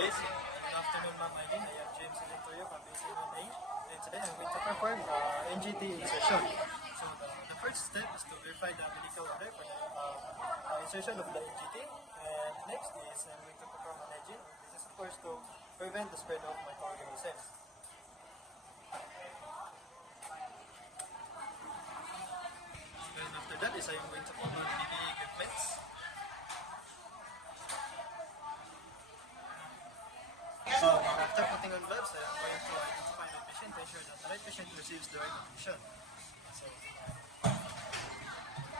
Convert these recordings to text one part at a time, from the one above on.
Yes, good afternoon, Ma'am Eileen. I am James Electorio from BC1A. And today I'm going to perform NGT insertion. So the first step is to verify the medical order for the insertion of the NGT. And next is I'm going to perform an hygiene. This is of course to prevent the spread of microorganisms. And after that is I am going to follow the PPE equipments. So after putting on gloves, I am going to identify the patient to ensure that the right patient receives the right attention. So,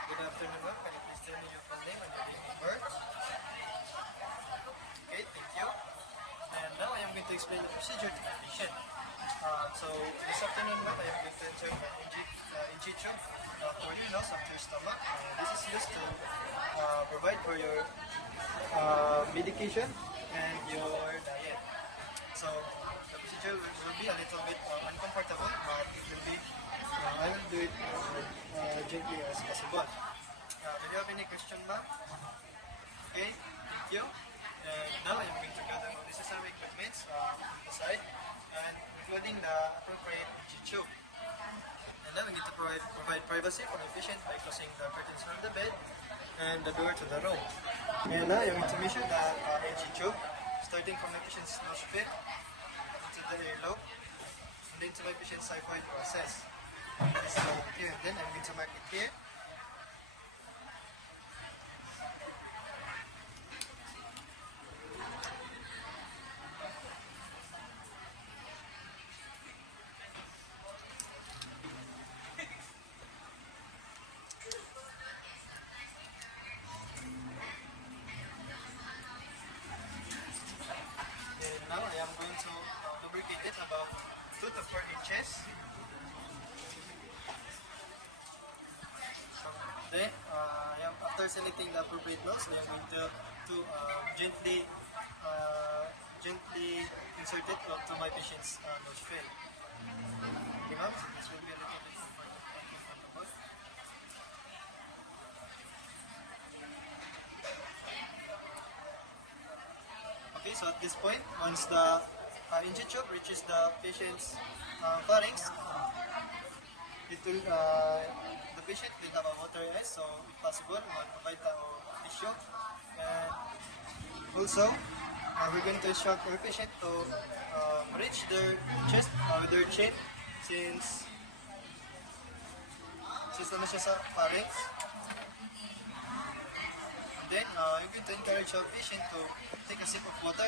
good afternoon, ma'am. Can you please tell me your full name and your date of birth? Okay, thank you. And now I am going to explain the procedure to the patient. So this afternoon, ma'am, I am going to insert an NG tube for your nose after your stomach. This is used to provide for your medication and your diet. So the procedure will be a little bit uncomfortable, but it will be, I will do it gently as possible. Do you have any question, ma'am? Okay, thank you. And now I am going to gather all necessary equipment on the side, and including the appropriate NG tube. And then we need to provide privacy for the patient by closing the curtains from the bed and the door to the room. And now I'm going to measure the NG tube, starting from the patient's nose pit to the earlobe, and then to my patient's xiphoid process. This is here, and then I'm going to mark it here. Now I am going to lubricate it about 2 to 4 inches. Then, after selecting the appropriate nose, I am going to gently insert it to my patient's nostril. Okay, ma'am, so this will be a little bit comfortable. Okay, so at this point, once the NG tube reaches the patient's pharynx, the patient will have a watery eyes, so if possible, provide the tissue. And also, we're going to instruct our patient to reach their chest with their chin, since naman siya sa pharynx. Then, I'm going to encourage our patient to take a sip of water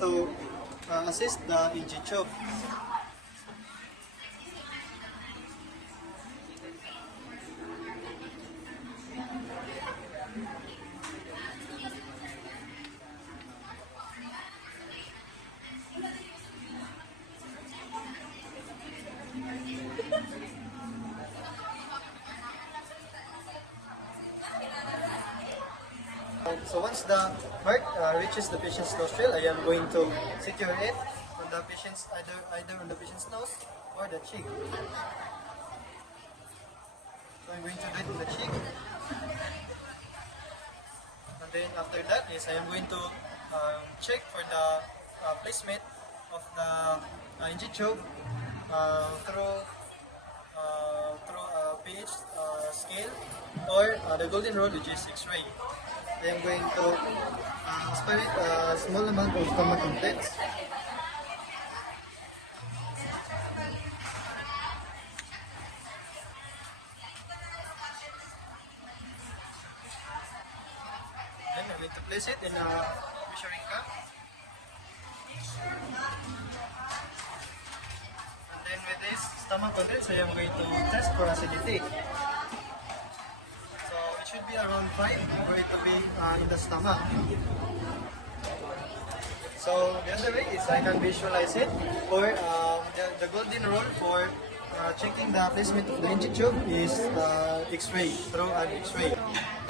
to assist the NG tube. So once the mark reaches the patient's nostril, I am going to secure it on the patient's either on the patient's nose or the cheek. So I'm going to do it on the cheek. And then after that is I am going to check for the placement of the NG tube through a pH scale or the golden rule, which is X-ray. I am going to aspirate a small amount of stomach contents. Then I'm going to place it in a measuring cup. And then with this stomach contents, I am going to test for acidity. It should be around 5 for it to be in the stomach. So the other way is I can visualize it, or the golden rule for checking the placement of the NG tube is X-ray, through an X-ray.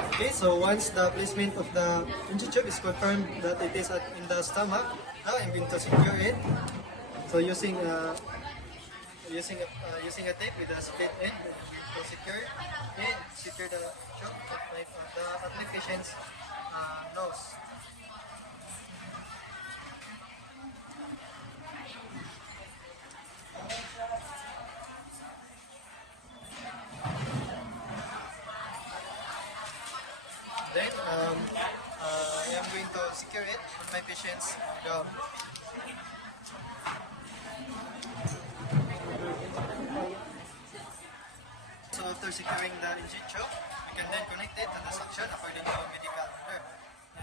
Okay, so once the placement of the NG tube is confirmed that it is in the stomach, now I'm going to secure it. So using a tape with a split end, to secure the tube at my patient's nose. Then, I am going to secure it on my patient's gum. So after securing the NG choke, we can then connect it to the suction according to medical order.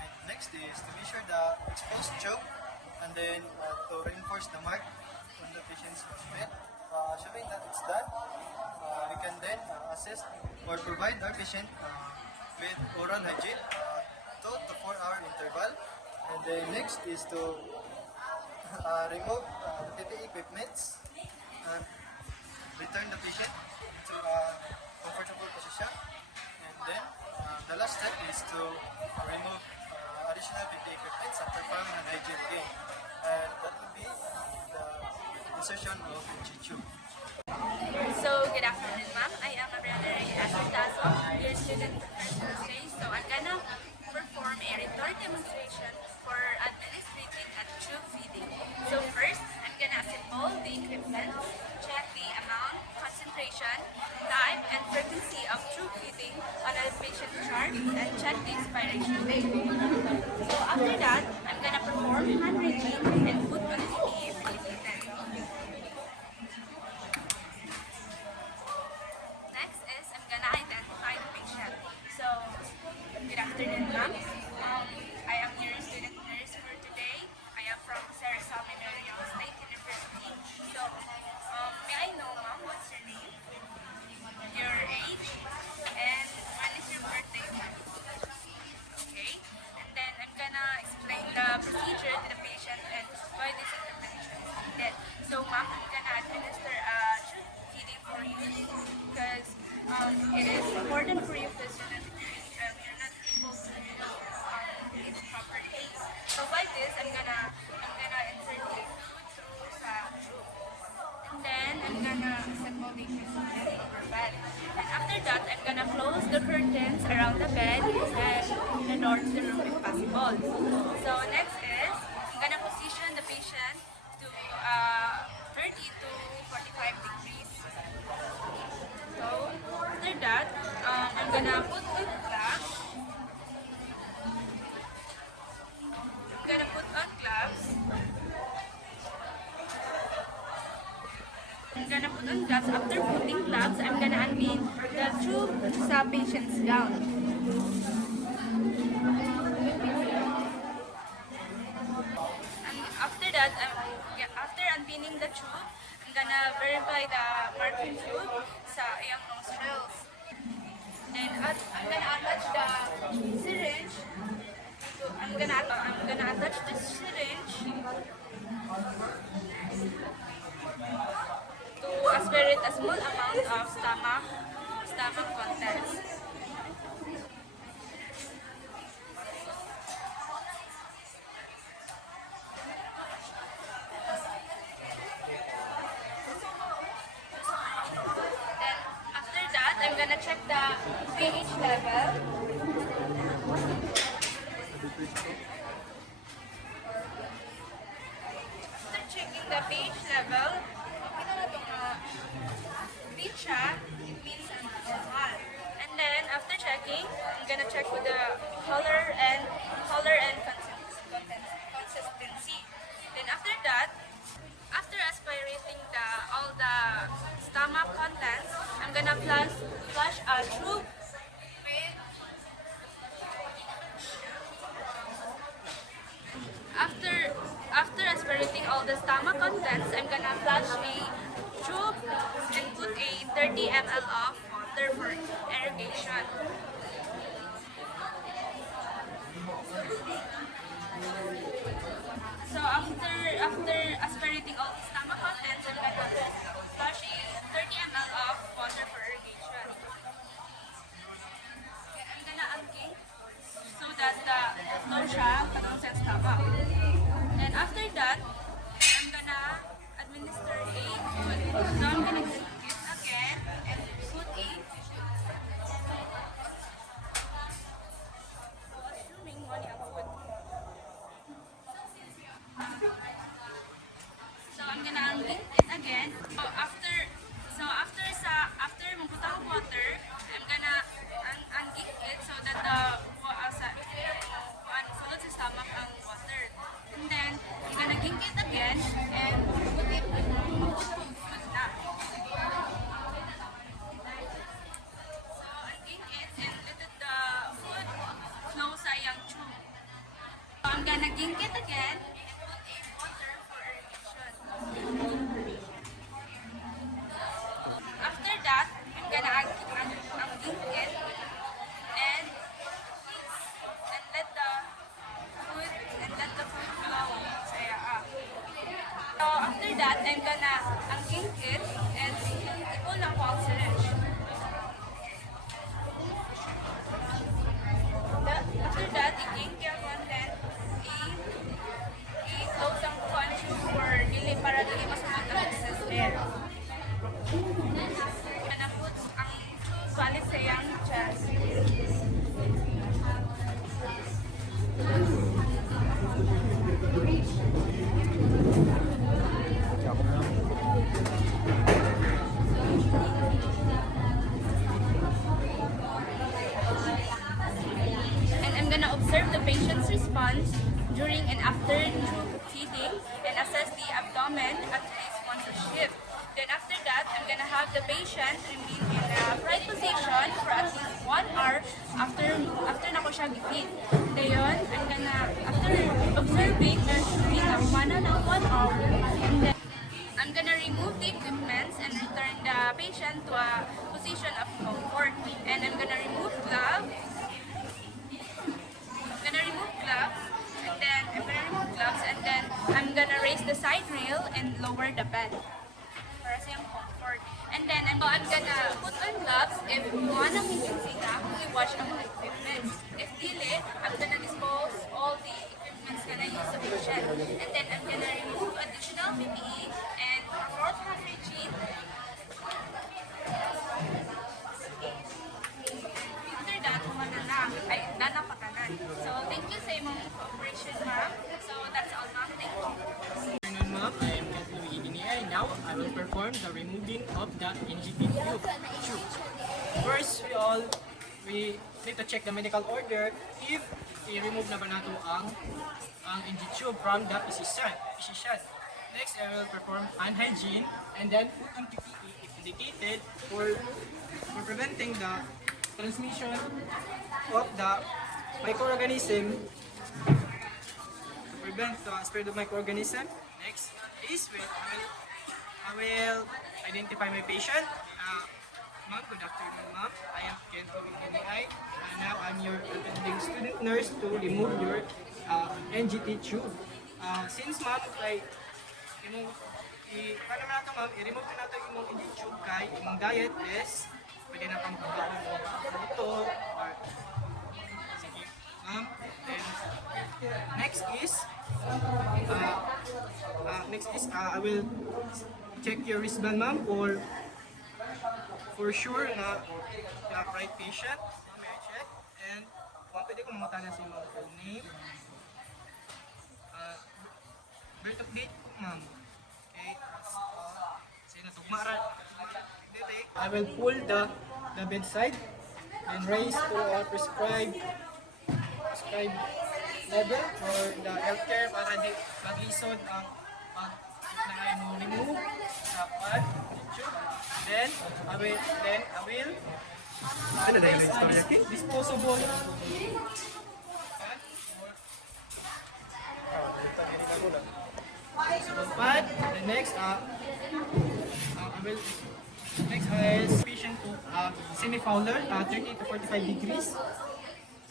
And next is to measure the exposed choke and then to reinforce the mark on the patient's bed. Assuming that it's done, we can then assist or provide our patient with oral hygiene 2 to 4 hour interval. And then next is to remove the PPE equipments and return the patient to a comfortable position. And then the last step is to remove additional PPE equipments and perform an hygiene again. And that will be the insertion of Chichu. So, good afternoon, ma'am. I am Abriana Asuntazo, your student for personal day. So, I'm gonna perform a rhetoric demonstration for administrating a tube feeding. So, first, I'm gonna assemble the equipment, check the amount, concentration, type, and frequency of tube feeding on a patient chart, and check the expiration date. So, after that, I'm gonna perform hand hygiene and put on PPE if needed. Next is I'm gonna identify the patient. So, good afternoon, ma'am. I am your student nurse for today. I am from Sarasota Memorial State University. So, may I know, ma'am, what's your name, your age, and when is your birthday, ma'am? Okay. And then I'm gonna explain the procedure to the patient and why this intervention is needed. So, ma'am, I'm gonna administer a tube feeding for you because it is important for you because you're not able to eat properly. So by this, I'm gonna insert the food through sa tube. And then I'm gonna assemble the equipment in our bed. And after that, I'm gonna close the curtains around the bed and the door to the room if possible. So next is I'm gonna position the patient to 30 to 45 degrees. So after that, I'm gonna put on gloves. After putting gloves, I'm gonna unpin the tube sa patient's gown. And after that, after unpinning the tube, I'm gonna verify the marking tube sa iyang nostrils. Then I'm gonna attach the syringe. So I'm gonna attach the syringe to aspirate a small amount of stomach contents. Then after that, I'm gonna check the pH level. After checking the pH level, it means normal. And then after checking, I'm gonna check with the color and consistency. Then after that, after aspirating all the stomach contents, I'm gonna flush a tube with after aspirating all the stomach contents, I'm gonna flush a tube and put a 30 ml of water for irrigation. So after aspirating all the stomach contents, I'm gonna flush a 30 ml of water for irrigation. Okay, I'm gonna unkink so that the flow siya padung sa stomach. And after that, I'm gonna administer a food. So I'm gonna get it again and put a assuming one yung food. So I'm gonna unkink it again. After mabutang water, I'm gonna unkink it so that the I'm gonna gink it again and put a water for irrigation. After that, I'm gonna gink it and let the food flow. So yeah. So after that, I'm gonna gink it and ipon lang ko ang syringe. After that, i-gink yung and then i-close ang kuhan tube for dili para dili masunod ang excess air. Put ang tube balik sa iyang chest. And I'm gonna observe the patient's response during and after tube feeding and assess the abdomen at least once a shift. Then after that, I'm gonna have the patient remain in a upright position for at least 1 hour after na ko siya gi-feed. Dayon, after observing nurse feed ang mana ng 1 hour, and then I'm gonna remove the equipments and return the patient to a position of comfort. And I'm gonna remove gloves. And then I'm gonna raise the side rail and lower the bed para sa yung comfort. And then I'm gonna put on gloves if one ng emergency na i-wash ang mga equipments. If dili, I'm gonna dispose all the equipments na use sa patient. And then I'm gonna remove additional PPE and fourth hygiene. After that, nanang pakanan. So thank you sa imong cooperation, ma'am. So that's all, ma'am. Thank you. Good afternoon, ma'am. I am Kathleen Engineer. Now I will perform the removing of the NGT tube. First, we need to check the medical order if i-remove na ba nato ang NG tube from the physician. Next, I will perform hand hygiene and then put on PPE if indicated for preventing the transmission of the microorganism. Prevent the spread of microorganism. Next is I will identify my patient. Ma'am, good afternoon, ma'am. I am Ken from NI. And now I'm your attending student nurse to remove your NGT tube. Since ma'am, paano na ito ma'am, i-remove na natin yung NGT tube kay yung diet is pwede na pang pagkaon o fruto or sige ma'am. Then next is I will check your wristband ma'am for sure na right patient. Ma'am, may I check? And pwede ko mamutala sa mga full name. Birth of date po ma'am. Okay. Sige na tugmara. I will pull the bedside and raise to a prescribed level for the healthcare para di maglisod ang pag mo remove sa pad tube. Then I will disposable pad. The next I will patient to semi-fowler 30 to 45 degrees.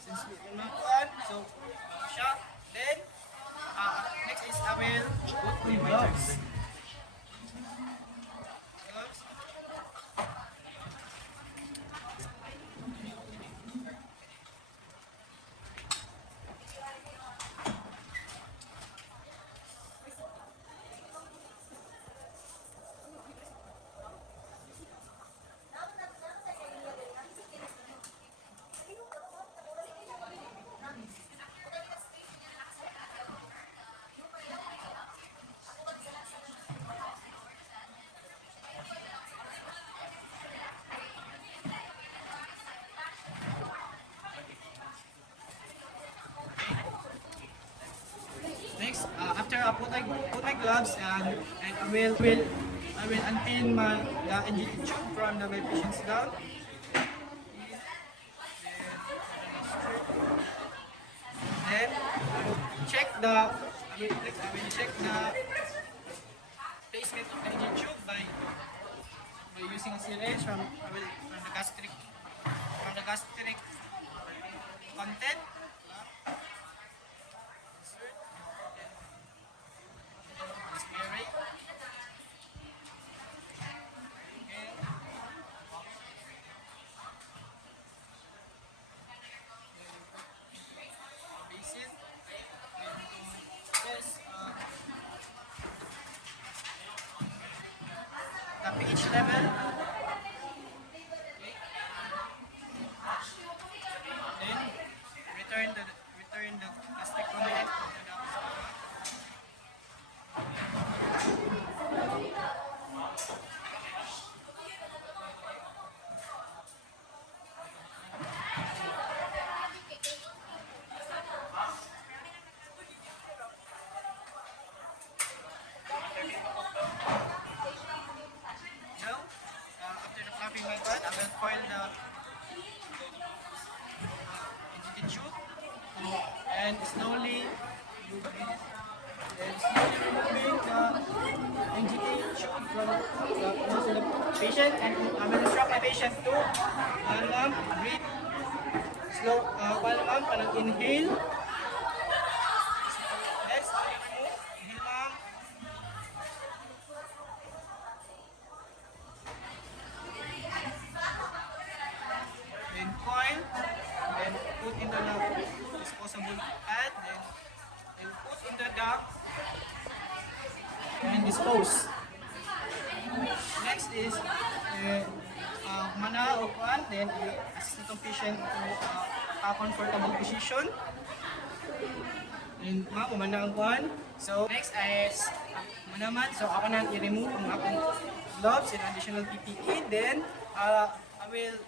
Since we're not on, so siya. Then next is I will put the gloves. Next, after I put my gloves and I will unpin the NGT tube from the my patient's down. Then check the placement of the NG tube by using a syringe from the gastric content. Insert. Aspirate. Again. Base it. Yes, the pH level. Okay. Then return the plastic content to the now, after the flapping method, I will coil the into the tube and slowly removing the NGT tube from the patient, and I will instruct my patient to breathe slow, parang inhale. Next, I will remove, inhale ma'am. Then coil, then put in the disposable pad, then put in the duct and dispose. Next is mana o kuan, then assist itong patient to a comfortable position. And umana ang kuan. So next is manaman, so ako nang i-remove ang akong gloves and additional PPE. Then I will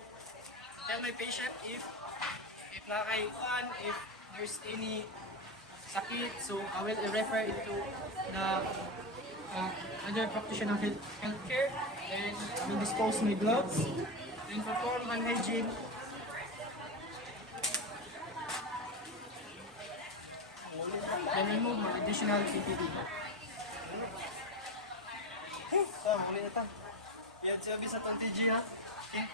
tell my patient if nakakaiwan, if there's any sakit, so I will refer it to the other practitioner of healthcare, and I will dispose my gloves, then perform hand hygiene. Then remove my additional PPE. So, huli na ta. Yan sabi sa tong TG ha. Okay.